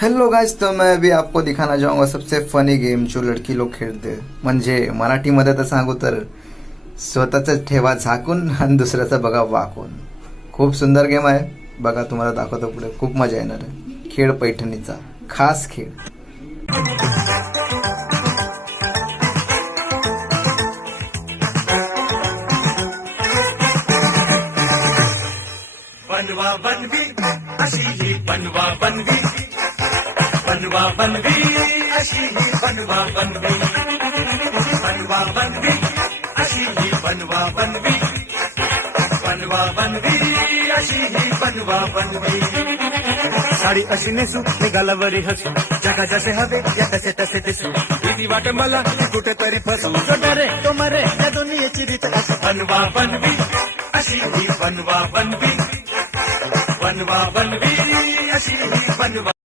Hello guys, तो मैं अभी आपको दिखाना चाहूँगा सबसे फनी गेम जो लड़की लोग खेळते. म्हणजे मराठीमध्ये तर सांगू तर स्वतःच ठेवा झाकून आणि दुसऱ्याचं बघा वाकून. खूप सुंदर गेम आहे. बघा तुम्हाला दाखवतो पुढे. खूप मजा येणार आहे. खेळ पैठणीचा खास खेळ. बनवा बनवी अशी ही बनवा बनवी बनवा बनवी अशी ही बनवा बनवी बनवा बनवी अशी ही बनवा बनवी बनवा बनवी अशी ही बनवा बनवी साडी अशी नेसू निघालावरी हसू जगा जसे हवे या तसे तसे दिसू भीती वाट मला कुठेतरी फसू रे तो मरे या दुनियेची रीत बनवा बनवी अशी ही बनवा बनवी बनवा बनवी अशी ही बनवा